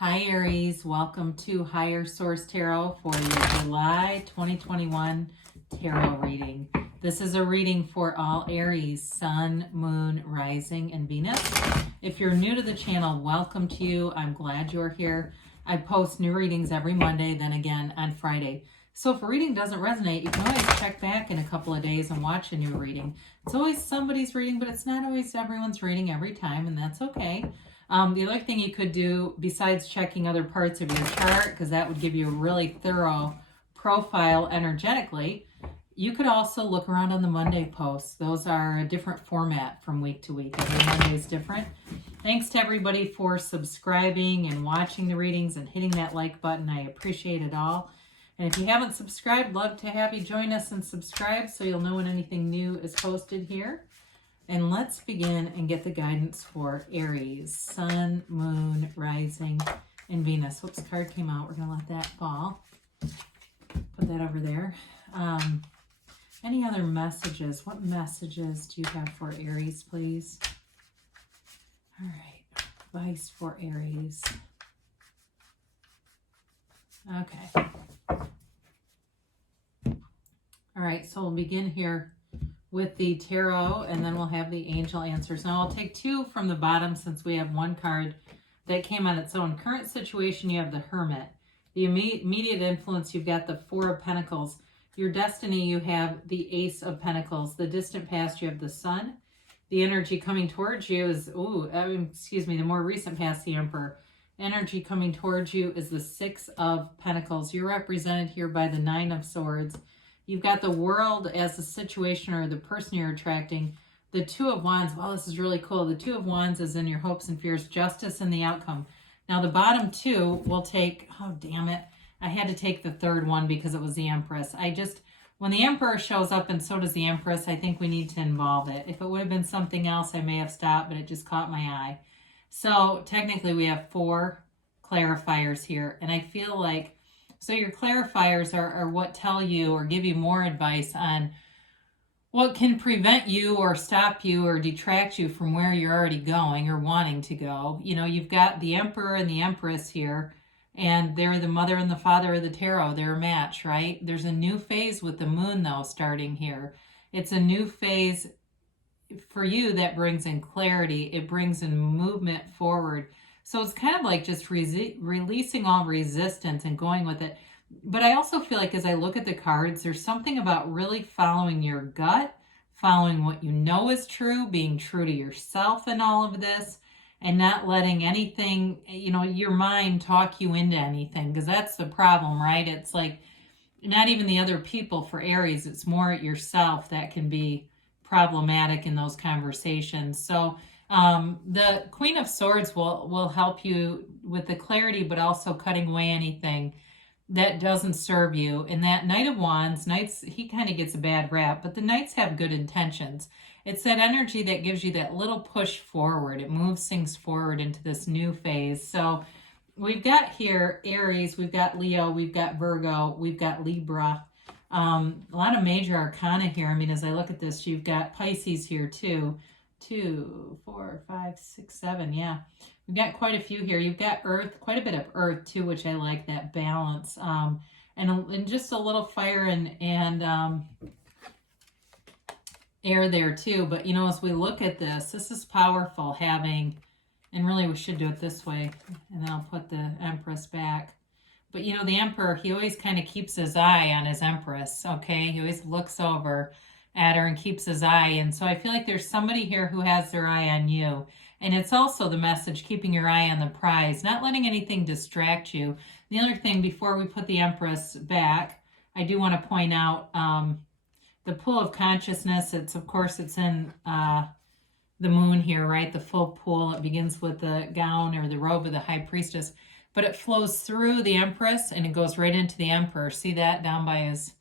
Hi Aries, welcome to Higher Source Tarot for your July 2021 tarot reading. This is a reading for all Aries, Sun, Moon, Rising, and Venus. If you're new to the channel, welcome to you. I'm glad you're here. I post new readings every Monday, then again on Friday. So if a reading doesn't resonate, you can always check back in a couple of days and watch a new reading. It's always somebody's reading, but it's not always everyone's reading every time, and that's okay. The other thing you could do, besides checking other parts of your chart, because that would give you a really thorough profile energetically, you could also look around on the Monday posts. Those are a different format from week to week. Every Monday is different. Thanks to everybody for subscribing and watching the readings and hitting that like button. I appreciate it all. And if you haven't subscribed, love to have you join us and subscribe so you'll know when anything new is posted here. And let's begin and get the guidance for Aries, Sun, Moon, Rising, and Venus. Whoops, card came out. We're going to let that fall. Put that over there. Any other messages? What messages do you have for Aries, please? All right. Advice for Aries. Okay. All right, so we'll begin here with the tarot, and then we'll have the angel answers. Now, I'll take two from the bottom since we have one card that came on its own. Current situation, you have the Hermit. The immediate influence, you've got the Four of Pentacles. Your destiny, you have the Ace of Pentacles. The distant past, you have the Sun. The energy coming towards you is, the more recent past, the Emperor. Energy coming towards you is the Six of Pentacles. You're represented here by the Nine of Swords. You've got the World as the situation or the person you're attracting. The Two of Wands, wow, this is really cool. The Two of Wands is in your hopes and fears, justice and the outcome. Now the bottom two will take, oh damn it, I had to take the third one because it was the Empress. When the Emperor shows up and so does the Empress, I think we need to involve it. If it would have been something else, I may have stopped, but it just caught my eye. So technically we have four clarifiers here, and I feel like, so your clarifiers are what tell you or give you more advice on what can prevent you or stop you or detract you from where you're already going or wanting to go. You know, you've got the Emperor and the Empress here, and they're the mother and the father of the tarot. They're a match, right? There's a new phase with the Moon, though, starting here. It's a new phase for you that brings in clarity. It brings in movement forward. So it's kind of like just releasing all resistance and going with it. But I also feel like as I look at the cards, there's something about really following your gut, following what you know is true, being true to yourself in all of this, and not letting anything, your mind talk you into anything, because that's the problem, right? It's like not even the other people for Aries. It's more yourself that can be problematic in those conversations. So the Queen of Swords will help you with the clarity, but also cutting away anything that doesn't serve you. And that Knight of Wands, Knights, he kind of gets a bad rap, but the Knights have good intentions. It's that energy that gives you that little push forward. It moves things forward into this new phase. So we've got here Aries, we've got Leo, we've got Virgo, we've got Libra. A lot of major arcana here. I mean, as I look at this, you've got Pisces here too. 2, 4, 5, 6, 7. Yeah, we've got quite a few here. You've got Earth, quite a bit of Earth too, which I like that balance. And just a little fire and air there too. But as we look at this is powerful having, and really we should do it this way, and then I'll put the Empress back. But the Emperor, he always kind of keeps his eye on his Empress, okay? He always looks over at her and keeps his eye. And so I feel like there's somebody here who has their eye on you. And it's also the message, keeping your eye on the prize, not letting anything distract you. The other thing, before we put the Empress back, I do want to point out the pool of consciousness. It's in the Moon here, right? The full pool. It begins with the gown or the robe of the High Priestess, but it flows through the Empress and it goes right into the Emperor. See that down by his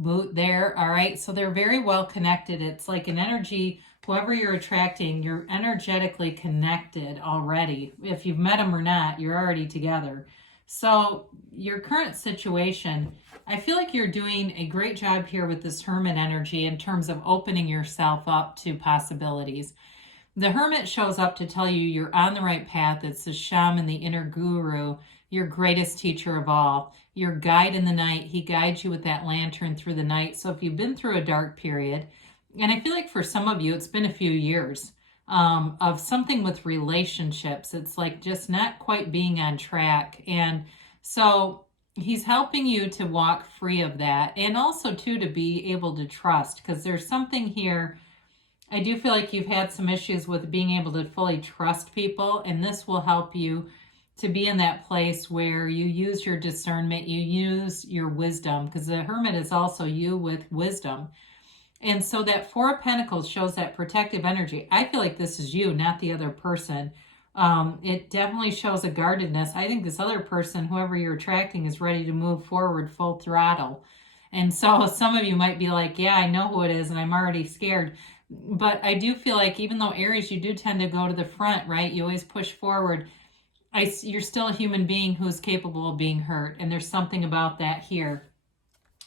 boot there? All right, so they're very well connected. It's like an energy, whoever you're attracting, you're energetically connected already. If you've met them or not, you're already together. So your current situation, I feel like you're doing a great job here with this Hermit energy in terms of opening yourself up to possibilities. The Hermit shows up to tell you you're on the right path. It's the shaman, the inner guru, your greatest teacher of all, your guide in the night. He guides you with that lantern through the night. So if you've been through a dark period, and I feel like for some of you, it's been a few years of something with relationships. It's like just not quite being on track. And so he's helping you to walk free of that. And also too, to be able to trust, because there's something here. I do feel like you've had some issues with being able to fully trust people. And this will help you to be in that place where you use your discernment, you use your wisdom, because the Hermit is also you with wisdom. And so that Four of Pentacles shows that protective energy. I feel like this is you, not the other person. It definitely shows a guardedness. I think this other person, whoever you're attracting, is ready to move forward full throttle. And so some of you might be like, yeah, I know who it is and I'm already scared. But I do feel like even though Aries, you do tend to go to the front, right? You always push forward. You're still a human being who's capable of being hurt. And there's something about that here.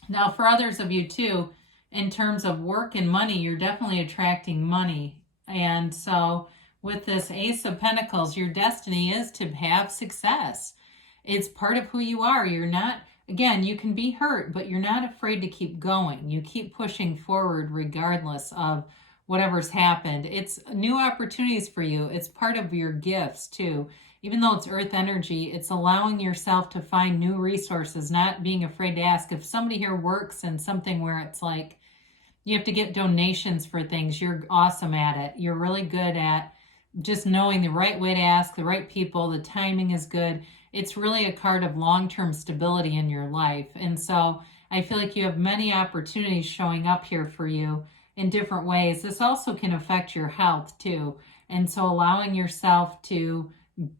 Now, for others of you too, in terms of work and money, you're definitely attracting money. And so with this Ace of Pentacles, your destiny is to have success. It's part of who you are. You're not, again, you can be hurt, but you're not afraid to keep going. You keep pushing forward regardless of whatever's happened. It's new opportunities for you. It's part of your gifts too. Even though it's earth energy, it's allowing yourself to find new resources, not being afraid to ask. If somebody here works in something where it's like you have to get donations for things, you're awesome at it. You're really good at just knowing the right way to ask, the right people, the timing is good. It's really a card of long-term stability in your life. And so I feel like you have many opportunities showing up here for you in different ways. This also can affect your health too. And so allowing yourself to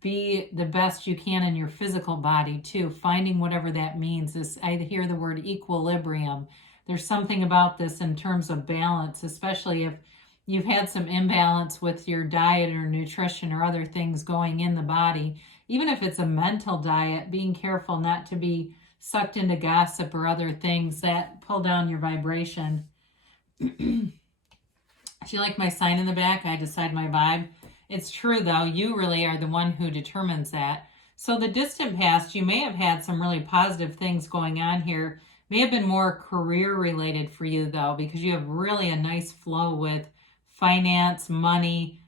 be the best you can in your physical body too, finding whatever that means. Is, I hear the word equilibrium. There's something about this in terms of balance, especially if you've had some imbalance with your diet or nutrition or other things going in the body. Even if it's a mental diet, being careful not to be sucked into gossip or other things that pull down your vibration. If you like my sign in the back, I decide my vibe. It's true, though. You really are the one who determines that. So the distant past, you may have had some really positive things going on here. May have been more career related for you, though, because you have really a nice flow with finance, money,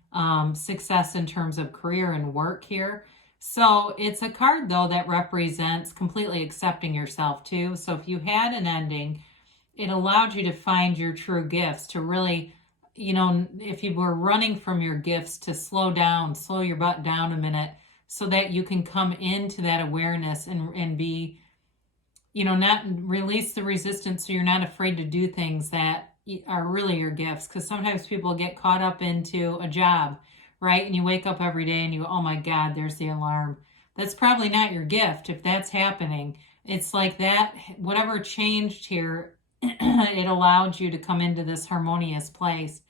success in terms of career and work here. So it's a card, though, that represents completely accepting yourself, too. So if you had an ending, it allowed you to find your true gifts, to really, you know, if you were running from your gifts, to slow down, slow your butt down a minute so that you can come into that awareness and be, you know, not release the resistance so you're not afraid to do things that are really your gifts. Because sometimes people get caught up into a job, right? And you wake up every day and you go, oh my God, there's the alarm. That's probably not your gift if that's happening. It's like that, whatever changed here, it allowed you to come into this harmonious place.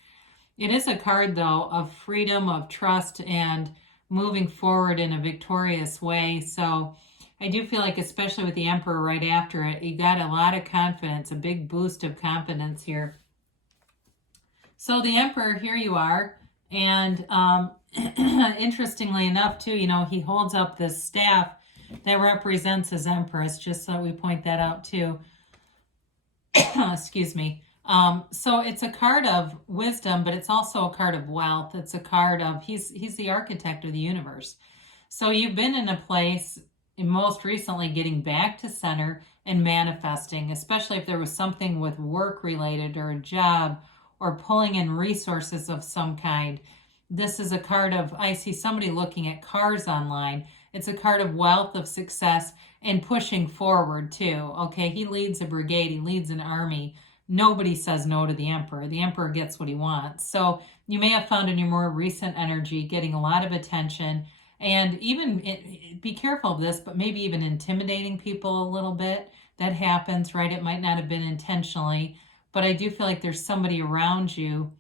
It is a card, though, of freedom, of trust, and moving forward in a victorious way. So I do feel like, especially with the Emperor right after it, you got a lot of confidence, a big boost of confidence here. So the Emperor, here you are. And interestingly enough, too, you know, he holds up this staff that represents his Empress, just so we point that out, too. Excuse me. So it's a card of wisdom, but it's also a card of wealth. It's a card of, he's the architect of the universe. So you've been in a place, most recently, getting back to center and manifesting, especially if there was something with work related or a job or pulling in resources of some kind. This is a card of, I see somebody looking at cars online. It's a card of wealth, of success, and pushing forward too. Okay, he leads a brigade, he leads an army. Nobody says no to the Emperor. The Emperor gets what he wants. So you may have found in your more recent energy getting a lot of attention, and even be careful of this, but maybe even intimidating people a little bit. That happens, right? It might not have been intentionally, but I do feel like there's somebody around you,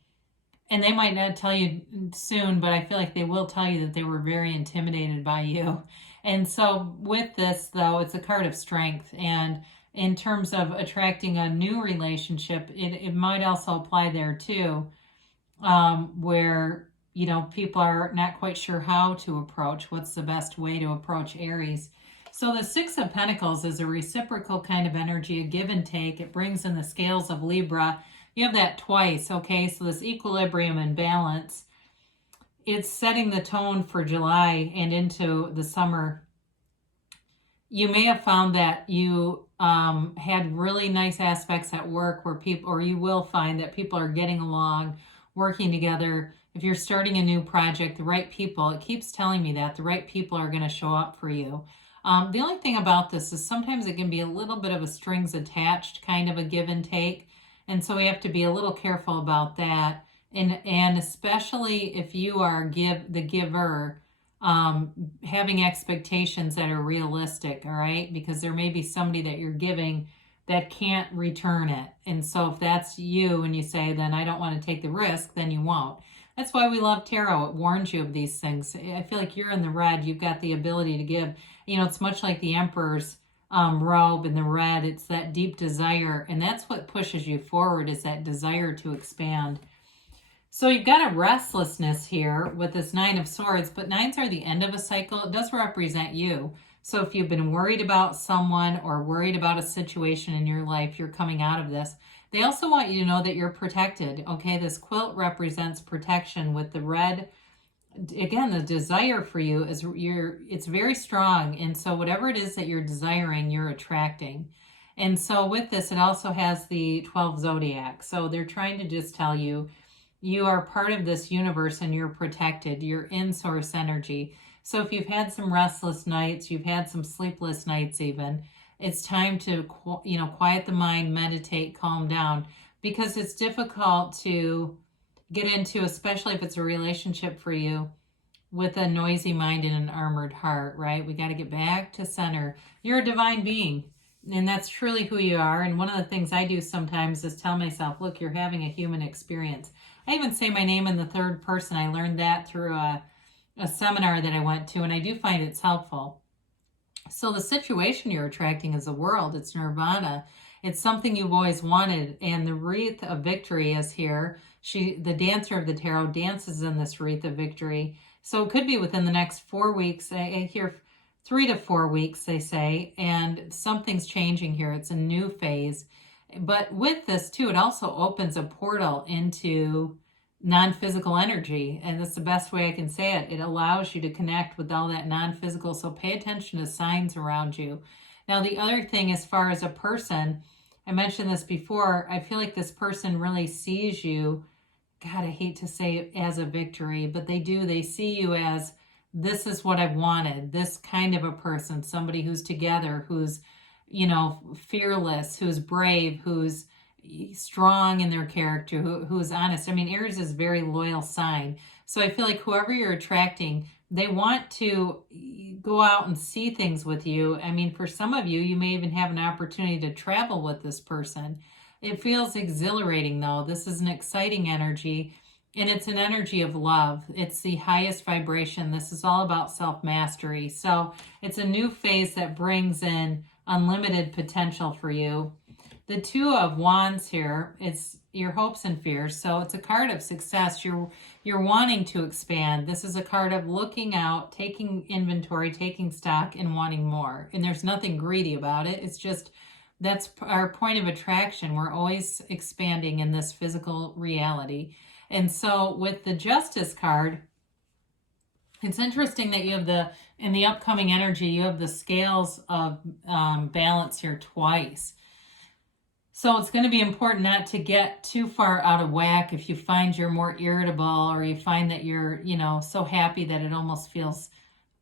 and they might not tell you soon, but I feel like they will tell you that they were very intimidated by you. And so with this, though, it's a card of strength. And in terms of attracting a new relationship, it might also apply there too, where you know, people are not quite sure how to approach. What's the best way to approach Aries? So the Six of Pentacles is a reciprocal kind of energy, a give and take. It brings in the scales of Libra. You have that twice, okay? So this equilibrium and balance, it's setting the tone for July and into the summer. You may have found that you had really nice aspects at work where people, or you will find that people are getting along, working together. If you're starting a new project, the right people, it keeps telling me that the right people are going to show up for you. The only thing about this is sometimes it can be a little bit of a strings attached kind of a give and take. And so we have to be a little careful about that. And especially if you are the giver, having expectations that are realistic, all right? Because there may be somebody that you're giving that can't return it. And so if that's you and you say, then I don't want to take the risk, then you won't. That's why we love tarot. It warns you of these things. I feel like you're in the red. You've got the ability to give. You know, it's much like the Emperor's robe in the red. It's that deep desire. And that's what pushes you forward, is that desire to expand. So you've got a restlessness here with this Nine of Swords, but nines are the end of a cycle. It does represent you. So if you've been worried about someone or worried about a situation in your life, you're coming out of this. They also want you to know that you're protected. Okay, this quilt represents protection with the red. Again, the desire for you is it's very strong. And so whatever it is that you're desiring, you're attracting. And so with this, it also has the 12 zodiac. So they're trying to just tell you, you are part of this universe and you're protected. You're in source energy. So if you've had some restless nights, you've had some sleepless nights even, it's time to, you know, quiet the mind, meditate, calm down, because it's difficult to get into, especially if it's a relationship for you, with a noisy mind and an armored heart, right? We got to get back to center. You're a divine being, and that's truly who you are. And one of the things I do sometimes is tell myself, look, you're having a human experience. I even say my name in the third person. I learned that through a seminar that I went to, and I do find it's helpful. So the situation you're attracting is the world. It's nirvana. It's something you've always wanted. And the wreath of victory is here. The dancer of the tarot, dances in this wreath of victory. So it could be within the next 4 weeks. I hear 3 to 4 weeks, they say, and something's changing here. It's a new phase. But with this too, it also opens a portal into non-physical energy. And that's the best way I can say it. It allows you to connect with all that non-physical. So pay attention to signs around you. Now, the other thing, as far as a person, I mentioned this before, I feel like this person really sees you. God, I hate to say it as a victory, but they do. They see you as, this is what I've wanted. This kind of a person, somebody who's together, who's, you know, fearless, who's brave, who's strong in their character, who's honest. I mean, Aries is a very loyal sign. So I feel like whoever you're attracting, they want to go out and see things with you. I mean, for some of you, you may even have an opportunity to travel with this person. It feels exhilarating, though. This is an exciting energy, and it's an energy of love. It's the highest vibration. This is all about self-mastery. So it's a new phase that brings in unlimited potential for you. The Two of Wands here, it's your hopes and fears. So it's a card of success. You're wanting to expand. This is a card of looking out, taking inventory, taking stock, and wanting more. And there's nothing greedy about it. It's just, that's our point of attraction. We're always expanding in this physical reality. And so with the Justice card, it's interesting that you have in the upcoming energy, you have the scales of balance here twice. So it's going to be important not to get too far out of whack if you find you're more irritable, or you find that you're, you know, so happy that it almost feels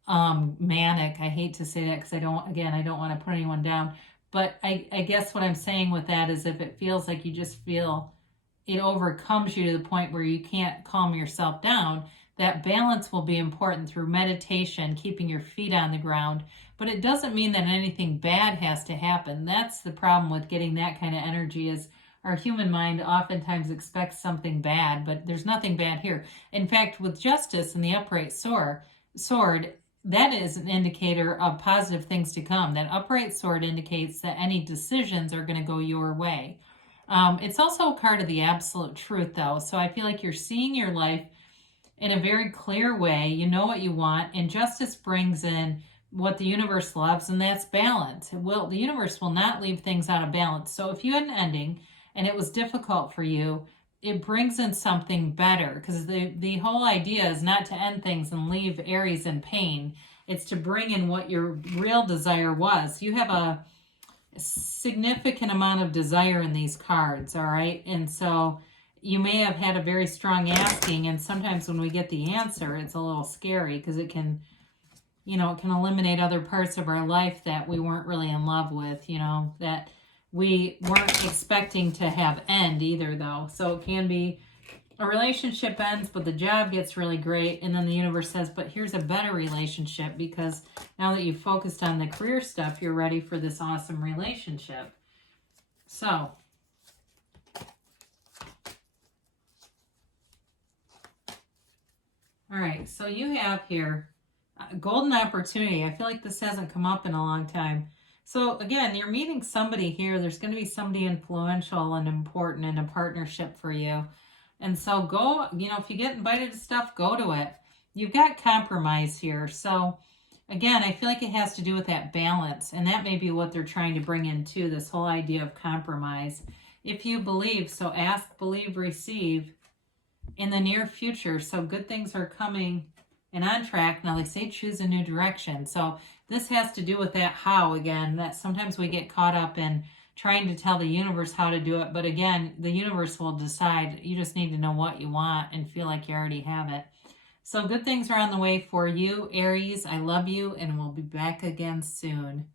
manic. I hate to say that because I don't want to put anyone down. But I guess what I'm saying with that is, if it feels like you just feel it overcomes you to the point where you can't calm yourself down, that balance will be important through meditation, keeping your feet on the ground. But it doesn't mean that anything bad has to happen. That's the problem with getting that kind of energy, is our human mind oftentimes expects something bad, but there's nothing bad here. In fact, with Justice and the upright sword, that is an indicator of positive things to come. That upright sword indicates that any decisions are going to go your way. It's also a card of the absolute truth, though. So I feel like you're seeing your life in a very clear way. You know what you want, and justice brings in what the universe loves, and that's balance. The universe will not leave things out of balance. So if you had an ending and it was difficult for you, it brings in something better, because the whole idea is not to end things and leave Aries in pain. It's to bring in what your real desire was. You have a significant amount of desire in these cards, all right? And so you may have had a very strong asking, and sometimes when we get the answer, it's a little scary because it can, you know, it can eliminate other parts of our life that we weren't really in love with, you know, that we weren't expecting to have end either, though. So it can be a relationship ends, but the job gets really great, and then the universe says, but here's a better relationship, because now that you've focused on the career stuff, you're ready for this awesome relationship. So all right, so you have here a golden opportunity. I feel like this hasn't come up in a long time. So again, you're meeting somebody here. There's going to be somebody influential and important in a partnership for you. And so go, you know, if you get invited to stuff, go to it. You've got compromise here. So again, I feel like it has to do with that balance. And that may be what they're trying to bring into this whole idea of compromise. If you believe, so ask, believe, receive in the near future. So good things are coming and on track. Now they say choose a new direction. So this has to do with that how, again, that sometimes we get caught up in trying to tell the universe how to do it. But again, the universe will decide. You just need to know what you want and feel like you already have it. So good things are on the way for you, Aries. I love you, and we'll be back again soon.